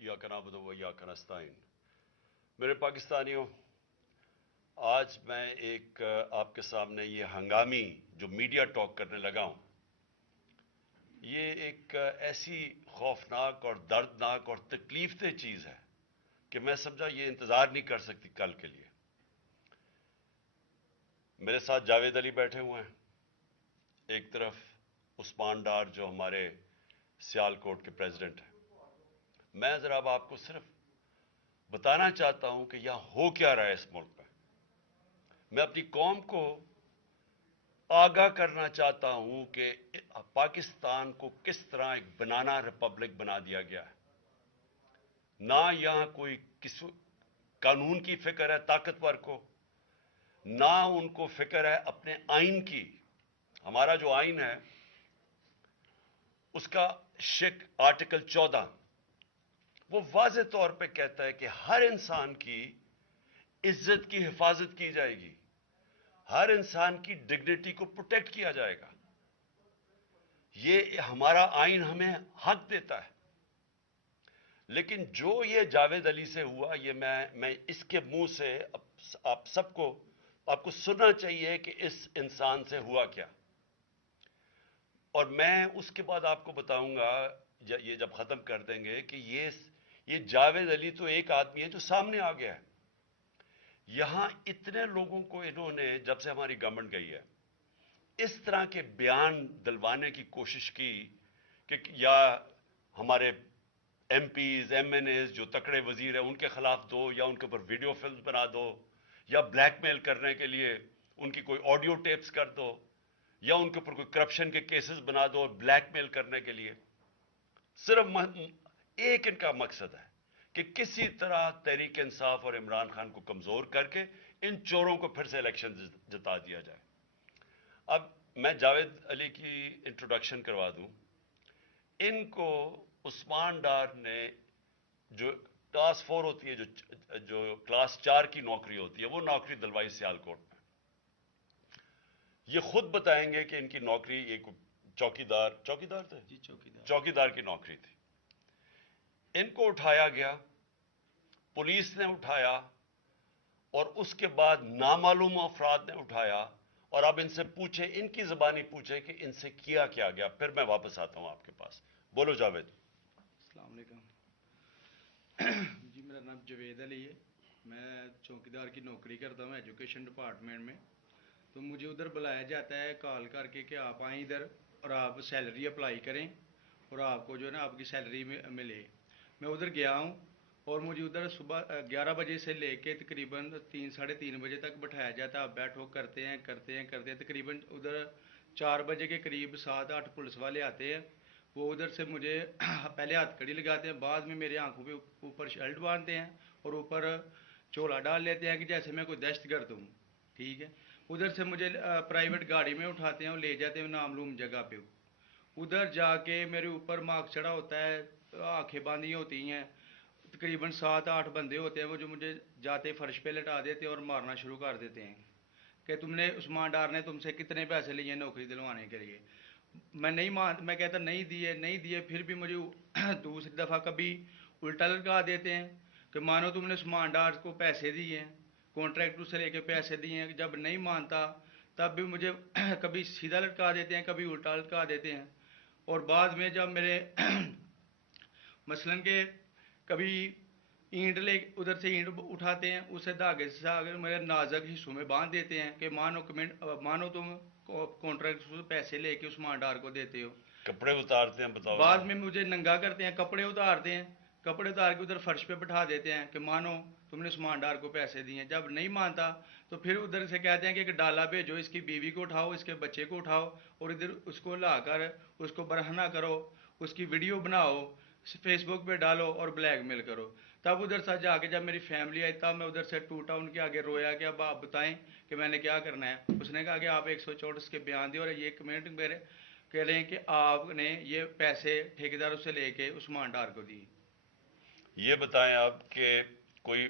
इय्याक नअबुदु व इय्याक नस्तईन। मेरे पाकिस्तानियों, आज मैं एक आपके सामने ये हंगामी जो मीडिया टॉक करने लगा हूं, ये एक ऐसी खौफनाक और दर्दनाक और तकलीफदेह चीज़ है कि मैं समझा ये इंतज़ार नहीं कर सकती कल के लिए। मेरे साथ जावेद अली बैठे हुए हैं, एक तरफ उस्मान डार जो हमारे सियालकोट के प्रेसिडेंट हैं। मैं ज़रा अब आपको सिर्फ बताना चाहता हूं कि यहां हो क्या रहा है इस मुल्क में। मैं अपनी कौम को आगाह करना चाहता हूं कि पाकिस्तान को किस तरह एक बनाना रिपब्लिक बना दिया गया है। ना यहां कोई किस कानून की फिक्र है ताकतवर को, ना उनको फिक्र है अपने आइन की। हमारा जो आइन है उसका आर्टिकल 14 वो वाज़ेह तौर पे कहता है कि हर इंसान की इज्जत की हिफाजत की जाएगी, हर इंसान की डिग्निटी को प्रोटेक्ट किया जाएगा। ये हमारा आइन हमें हक देता है। लेकिन जो ये जावेद अली से हुआ, ये मैं इसके मुंह से आप सबको आपको सुनना चाहिए कि इस इंसान से हुआ क्या। और मैं उसके बाद आपको बताऊंगा, ये जब खत्म कर देंगे, कि ये जावेद अली तो एक आदमी है जो सामने आ गया है। यहां इतने लोगों को इन्होंने, जब से हमारी गवर्नमेंट गई है, इस तरह के बयान दिलवाने की कोशिश की कि या हमारे एमपीज एमएनएज जो तकड़े वजीर हैं उनके खिलाफ दो, या उनके ऊपर वीडियो फिल्म बना दो, या ब्लैकमेल करने के लिए उनकी कोई ऑडियो टेप्स कर दो, या उनके ऊपर कोई करप्शन के केसेस बना दो ब्लैकमेल करने के लिए। सिर्फ एक इनका मकसद है कि किसी तरह तहरीक इंसाफ और इमरान खान को कमजोर करके इन चोरों को फिर से इलेक्शन जिता दिया जाए। अब मैं जावेद अली की इंट्रोडक्शन करवा दूं। इनको उस्मान डार ने, जो क्लास 4 होती है, जो क्लास 4 की नौकरी होती है, वो नौकरी दिलवाई सियालकोट में। ये खुद बताएंगे कि इनकी नौकरी एक चौकीदार थे जी, चौकीदार की नौकरी थी। इनको उठाया गया, पुलिस ने उठाया, और उसके बाद नामालूम अफराद ने उठाया। और अब इनसे पूछे, इनकी ज़बानी पूछे कि इनसे किया क्या गया। फिर मैं वापस आता हूं आपके पास। बोलो जावेद। अस्सलाम वालेकुम। जी, मेरा नाम जावेद अली है। मैं चौकीदार की नौकरी करता हूँ एजुकेशन डिपार्टमेंट में। तो मुझे उधर बुलाया जाता है कॉल करके कि आप आएँ इधर और आप सैलरी अप्लाई करें और आपको जो है ना आपकी सैलरी मिले। मैं उधर गया हूँ और मुझे उधर सुबह 11 बजे से लेके तकरीबन 3 साढ़े 3 बजे तक बैठाया जाता है। आप बैठो, करते हैं तकरीबन उधर 4 बजे के करीब 7-8 पुलिस वाले आते हैं। वो उधर से मुझे पहले हथकड़ी लगाते हैं, बाद में मेरे आंखों पे ऊपर शर्ट बांधते हैं और ऊपर चोला डाल लेते हैं कि जैसे मैं कोई दहशतगर्द हूँ। ठीक है। उधर से मुझे प्राइवेट गाड़ी में उठाते हैं और ले जाते हैं नामलूम जगह पे। उधर जाके मेरे ऊपर मार्क्स चढ़ा होता है, आंखें बांधी होती हैं। तकरीबन 7-8 बंदे होते हैं वो जो मुझे जाते फर्श पे लटा देते हैं और मारना शुरू कर देते हैं कि तुमने, उस्मान डार ने तुमसे कितने पैसे लिए नौकरी दिलवाने के लिए। मैं कहता नहीं दिए। फिर भी मुझे दूसरी दफ़ा कभी उल्टा लटका देते हैं कि मानो तुमने उस्मान डार को पैसे दिए हैं, कॉन्ट्रैक्टर से लेके पैसे दिए हैं। जब नहीं मानता तब भी मुझे कभी सीधा लटका देते हैं, कभी उल्टा लटका देते हैं। और बाद में जब मेरे मसलन के कभी ईंट ले उधर से ईंट उठाते हैं, उसे धागे से आगे मेरे नाजक हिस्सों में बांध देते हैं कि मानो तुम कॉन्ट्रैक्ट से पैसे लेके उस्मान डार को देते हो। कपड़े उतारते हैं, बताओ बाद जरा। में मुझे नंगा करते हैं, कपड़े उतार के उधर फर्श पे बिठा देते हैं कि मानो तुमने उस्मान डार को पैसे दिए। जब नहीं मानता तो फिर उधर से कहते हैं कि एक डाला भेजो, इसकी बीवी को उठाओ, इसके बच्चे को उठाओ और इधर उसको लाकर उसको बरहना करो, उसकी वीडियो बनाओ, फेसबुक पे डालो और ब्लैकमेल करो। तब उधर से जाके जब मेरी फैमिली आई तब मैं उधर से टूटा, उनके आगे रोया कि अब आप बताएं कि मैंने क्या करना है। उसने कहा कि आप 124 के बयान दिए और ये कमेंट मेरे कह रहे हैं कि आपने ये पैसे ठेकेदारों से लेके उस्मान डार को दिए। ये बताएं आप कि कोई,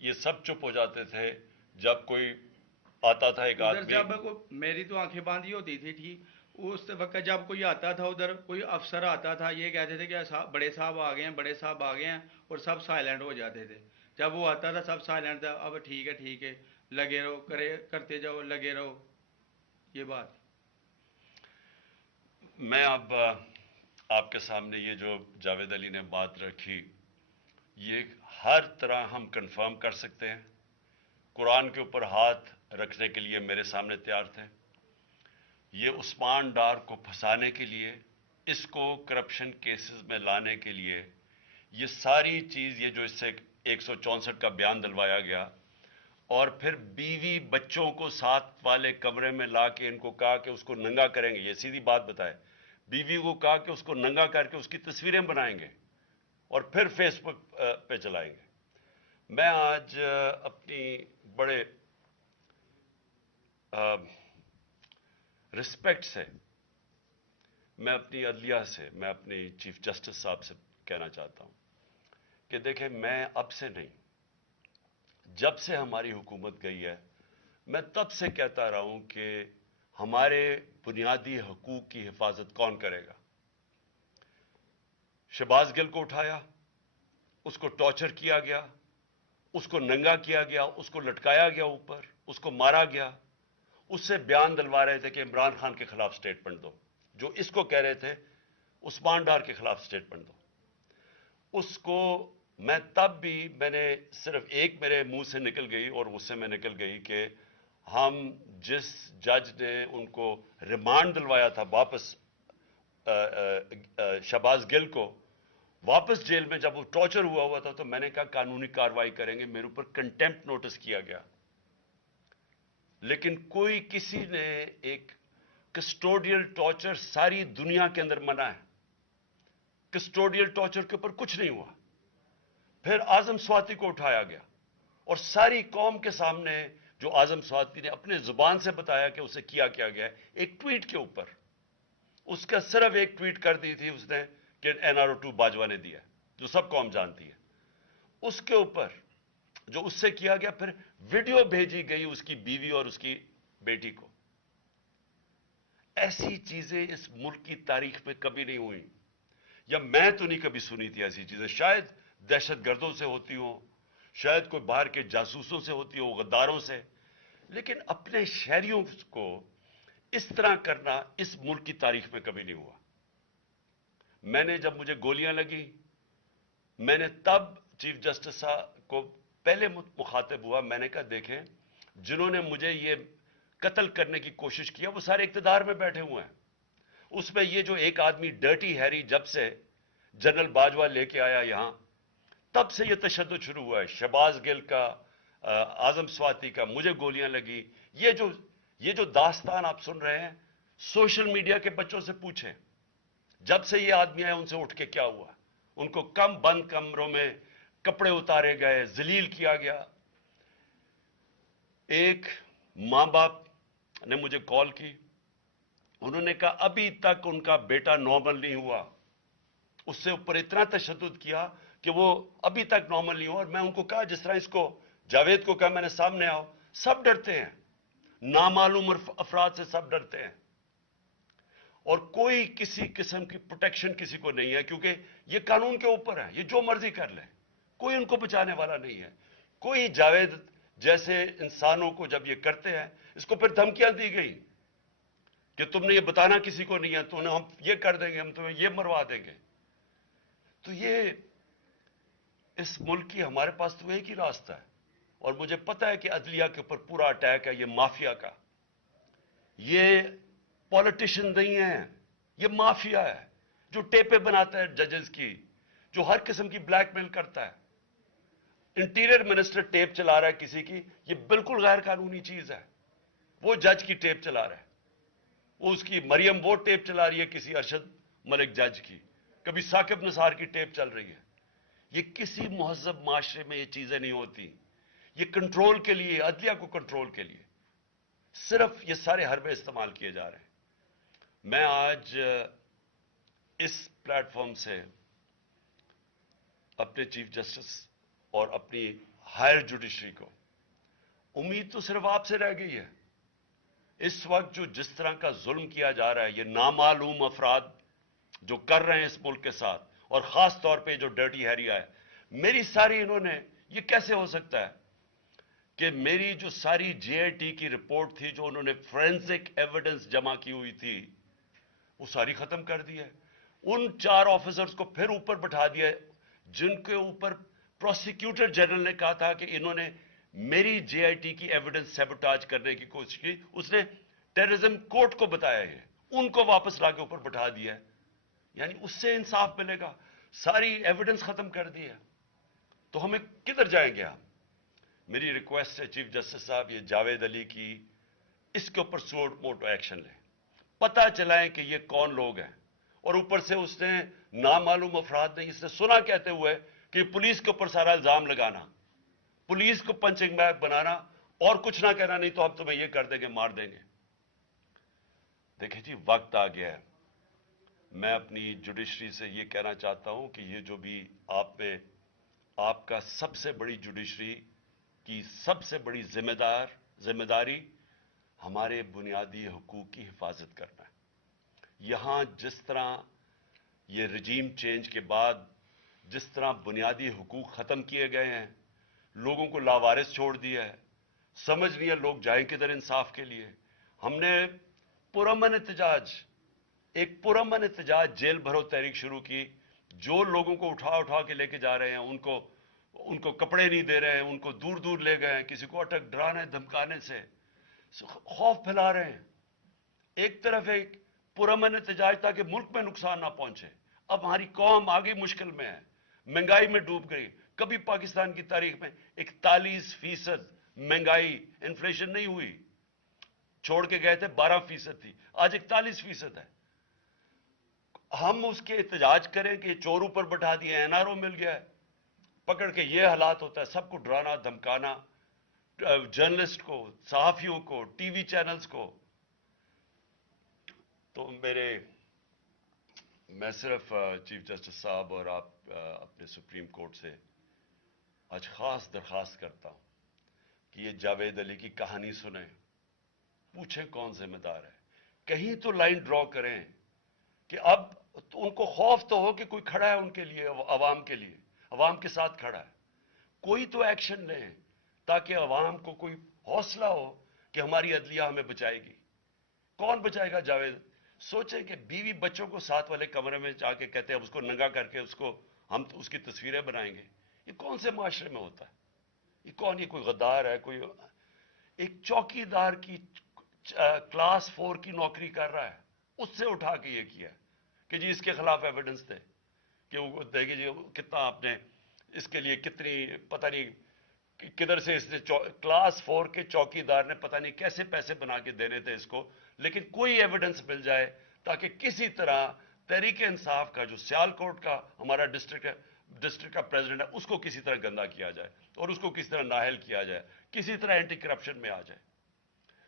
ये सब चुप हो जाते थे जब कोई आता था एक उधर आदमी। जब को मेरी तो आंखें बांधी होती थी, ठीक। اس وقت جب کوئی آتا تھا ادھر، کوئی افسر آتا تھا، یہ کہتے تھے کہ بڑے صاحب آ گئے ہیں، بڑے صاحب آ گئے ہیں، اور سب سائلنٹ ہو جاتے تھے. جب وہ آتا تھا سب سائلنٹ تھا. اب ٹھیک ہے لگے رہو، کرتے جاؤ، لگے رہو. یہ بات. میں اب آپ کے سامنے یہ جو جاوید علی نے بات رکھی، یہ ہر طرح ہم کنفرم کر سکتے ہیں. قرآن کے اوپر ہاتھ رکھنے کے لیے میرے سامنے تیار تھے. یہ عثمان ڈار کو پھنسانے کے لیے، اس کو کرپشن کیسز میں لانے کے لیے، یہ ساری چیز، یہ جو اس سے 164 کا بیان دلوایا گیا، اور پھر بیوی بچوں کو ساتھ والے کمرے میں لا کے ان کو کہا کہ اس کو ننگا کریں گے. یہ سیدھی بات بتائے. بیوی کو کہا کہ اس کو ننگا کر کے اس کی تصویریں بنائیں گے اور پھر فیس بک پہ چلائیں گے. میں آج اپنی بڑے رسپیکٹ سے، میں اپنی عدلیہ سے، میں اپنی چیف جسٹس صاحب سے کہنا چاہتا ہوں کہ دیکھیں، میں اب سے نہیں، جب سے ہماری حکومت گئی ہے، میں تب سے کہتا رہا ہوں کہ ہمارے بنیادی حقوق کی حفاظت کون کرے گا. شہباز گل کو اٹھایا، اس کو ٹارچر کیا گیا، اس کو ننگا کیا گیا، اس کو لٹکایا گیا اوپر، اس کو مارا گیا. اس سے بیان دلوا رہے تھے کہ عمران خان کے خلاف سٹیٹمنٹ دو. جو اس کو کہہ رہے تھے عثمان ڈار کے خلاف سٹیٹمنٹ دو. اس کو میں نے صرف ایک میرے منہ سے نکل گئی اور اس سے میں نکل گئی کہ ہم جس جج نے ان کو ریمانڈ دلوایا تھا واپس، شہباز گل کو واپس جیل میں، جب وہ ٹارچر ہوا تھا، تو میں نے کہا قانونی کارروائی کریں گے. میرے اوپر کنٹیمپٹ نوٹس کیا گیا. لیکن کسی نے ایک کسٹوڈیل ٹارچر ساری دنیا کے اندر منع ہے. کسٹوڈیل ٹارچر کے اوپر کچھ نہیں ہوا. پھر اعظم سواتی کو اٹھایا گیا اور ساری قوم کے سامنے جو اعظم سواتی نے اپنے زبان سے بتایا کہ اسے کیا گیا، ایک ٹویٹ کے اوپر، اس کا صرف ایک ٹویٹ کر دی تھی اس نے کہ NRO2 باجوہ نے دیا، جو سب قوم جانتی ہے. اس کے اوپر جو اس سے کیا گیا، پھر ویڈیو بھیجی گئی اس کی بیوی اور اس کی بیٹی کو. ایسی چیزیں اس ملک کی تاریخ میں کبھی نہیں ہوئی، یا میں تو نہیں کبھی سنی تھی ایسی چیزیں. شاید دہشت گردوں سے ہوتی ہوں، شاید کوئی باہر کے جاسوسوں سے ہوتی ہو، غداروں سے، لیکن اپنے شہریوں کو اس طرح کرنا اس ملک کی تاریخ میں کبھی نہیں ہوا. میں نے جب مجھے گولیاں لگی، میں نے تب چیف جسٹس صاحب کو پہلے مخاطب ہوا. میں نے کہا دیکھیں، جنہوں نے مجھے یہ قتل کرنے کی کوشش کیا وہ سارے اقتدار میں بیٹھے ہوئے ہیں. اس میں یہ جو ایک آدمی ڈرٹی ہیری جب سے جنرل باجوہ لے کے آیا یہاں، تب سے یہ تشدد شروع ہوا ہے. شہباز گل کا، اعظم سواتی کا، مجھے گولیاں لگی. یہ جو داستان آپ سن رہے ہیں، سوشل میڈیا کے بچوں سے پوچھیں. جب سے یہ آدمی آئے ان سے اٹھ کے کیا ہوا. ان کو بند کمروں میں کپڑے اتارے گئے، ذلیل کیا گیا. ایک ماں باپ نے مجھے کال کی، انہوں نے کہا ابھی تک ان کا بیٹا نارمل نہیں ہوا. اس سے اوپر اتنا تشدد کیا کہ وہ ابھی تک نارمل نہیں ہوا. اور میں ان کو کہا، جس طرح اس کو جاوید کو کہا میں نے سامنے آؤ. سب ڈرتے ہیں، نامعلوم افراد سے سب ڈرتے ہیں، اور کوئی کسی قسم کی پروٹیکشن کسی کو نہیں ہے، کیونکہ یہ قانون کے اوپر ہے. یہ جو مرضی کر لیں، کوئی ان کو بچانے والا نہیں ہے. کوئی جاوید جیسے انسانوں کو جب یہ کرتے ہیں، اس کو پھر دھمکیاں دی گئی کہ تم نے یہ بتانا کسی کو نہیں ہے، تو ہم یہ کر دیں گے، ہم تمہیں یہ مروا دیں گے. تو یہ اس ملک کی، ہمارے پاس تو ایک ہی راستہ ہے. اور مجھے پتا ہے کہ عدلیہ کے اوپر پورا اٹیک ہے یہ مافیا کا. یہ پولیٹیشن نہیں ہے، یہ مافیا ہے جو ٹیپیں بناتا ہے ججز کی، جو ہر قسم کی بلیک میل کرتا ہے. انٹیریئر منسٹر ٹیپ چلا رہا ہے کسی کی، یہ بالکل غیر قانونی چیز ہے. وہ جج کی ٹیپ چلا رہا ہے، وہ اس کی مریم وہ ٹیپ چلا رہی ہے کسی ارشد ملک جج کی، کبھی ثاقب نثار کی ٹیپ چل رہی ہے. یہ کسی مہذب معاشرے میں یہ چیزیں نہیں ہوتی. یہ کنٹرول کے لیے، عدلیہ کو کنٹرول کے لیے صرف یہ سارے حربے استعمال کیے جا رہے ہیں. میں آج اس پلیٹ فارم سے اپنے چیف جسٹس اور اپنی ہائر جوڈیشری کو، امید تو صرف آپ سے رہ گئی ہے इस वक्त जो जिस तरह का जुल्म किया जा रहा है, ये नामालूम अफराद जो कर रहे हैं इस मुल्क के साथ, और खास तौर पे जो डर्टी हैरिया है, मेरी सारी इन्होंने, ये कैसे हो सकता है कि मेरी जो सारी जेआईटी की रिपोर्ट थी, जो उन्होंने फोरेंसिक एविडेंस जमा की हुई थी, वो सारी खत्म कर दी है। उन 4 ऑफिसर्स को फिर ऊपर बैठा दिया जिनके ऊपर प्रोसिक्यूटर जनरल ने कहा था कि इन्होंने मेरी जेआईटी की एविडेंस सैबोटाज करने की कोशिश की। उसने टेररिज्म कोर्ट को बताया है, उनको वापस लाके ऊपर बैठा दिया है। यानी उससे इंसाफ मिलेगा? सारी एविडेंस खत्म कर दी है, तो हमें किधर जाएंगे हम? मेरी रिक्वेस्ट है चीफ जस्टिस साहब, ये जावेद अली की, इसके ऊपर सोड मोटो एक्शन लें, पता चलाएं कि ये कौन लोग हैं। और ऊपर से उसने नामालूम अफराद ने इसने सुना कहते हुए कि पुलिस के ऊपर सारा इल्जाम लगाना, पुलिस को पंचिंग बैग बनाना, और कुछ ना कहना, नहीं तो हम तुम्हें ये कर देंगे, मार देंगे। देखिए जी, वक्त आ गया है। मैं अपनी जुडिशरी से ये कहना चाहता हूं कि ये जो भी आप में, आपका सबसे बड़ी जुडिशरी की सबसे बड़ी जिम्मेदारी हमारे बुनियादी हुकूक की हिफाजत करना है। यहां जिस तरह ये रजीम चेंज के बाद जिस तरह बुनियादी हुकूक खत्म किए गए हैं, लोगों को लावारिस छोड़ दिया है, समझ नहीं है लोग जाएं किधर इंसाफ के लिए। हमने पुरअमन एहतजाज, एक पुरअमन एहतजाज जेल भरो तहरीक शुरू की। जो लोगों को उठा उठा के लेके जा रहे हैं, उनको कपड़े नहीं दे रहे हैं, उनको दूर दूर ले गए हैं, किसी को अटक डराने धमकाने से खौफ फैला रहे हैं। एक तरफ एक पुरअमन एहतजाज ताकि मुल्क में नुकसान ना पहुंचे। अब हमारी कौम आगे मुश्किल में है, महंगाई में डूब गई। कभी पाकिस्तान की तारीख में 41% महंगाई, इन्फ्लेशन नहीं हुई। छोड़ के गए थे 12% थी, आज 41% है। हम उसके एहतजाज करें कि चोर ऊपर बैठा दिए, एनआरओ मिल गया है, पकड़ के ये हालात होता है। सबको डराना धमकाना, जर्नलिस्ट को, सहाफियों को, टीवी चैनल्स को। तो मैं सिर्फ चीफ जस्टिस साहब और आप अपने सुप्रीम कोर्ट से आज खास दरखास्त करता हूं कि ये जावेद अली की कहानी सुने, पूछें कौन जिम्मेदार है, कहीं तो लाइन ड्रॉ करें कि अब तो उनको खौफ तो हो कि कोई खड़ा है उनके लिए, अवाम के लिए, अवाम के साथ खड़ा है। कोई तो एक्शन लें ताकि अवाम को कोई हौसला हो कि हमारी अदलिया हमें बचाएगी। कौन बचाएगा? जावेद। सोचें कि बीवी बच्चों को साथ वाले कमरे में जाके कहते हैं उसको नंगा करके हम तो उसकी तस्वीरें बनाएंगे। ये कौन से माशरे में होता है? ये कौन? ये कोई गद्दार है? कोई एक चौकीदार की क्लास 4 की नौकरी कर रहा है, उससे उठा के ये किया कि जी इसके खिलाफ एविडेंस दे, कि वो देखिए जी कितना आपने इसके लिए कितनी, पता नहीं किधर से इसने, क्लास 4 के चौकीदार ने पता नहीं कैसे पैसे बना के देने थे इसको, लेकिन कोई एविडेंस मिल जाए ताकि किसी तरह तहरीक इंसाफ का जो सियालकोट का हमारा डिस्ट्रिक्ट का प्रेसिडेंट है, उसको किसी तरह गंदा किया जाए और उसको किसी तरह नाअहल किया जाए, किसी तरह एंटी करप्शन में आ जाए।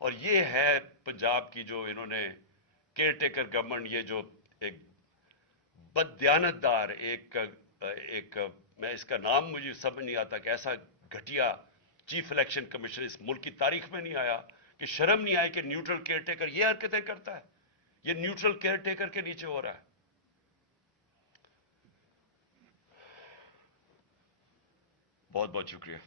और ये है पंजाब की जो इन्होंने केयर टेकर गवर्नमेंट, ये जो एक बददियानतदार एक मैं इसका नाम मुझे समझ नहीं आता कि ऐसा घटिया चीफ इलेक्शन कमिश्नर इस मुल्क की तारीख में नहीं आया, कि शर्म नहीं आई कि न्यूट्रल केयर टेकर ये हरकतें करता है। ये न्यूट्रल केयर टेकर के नीचे हो रहा है। बहुत बहुत शुक्रिया।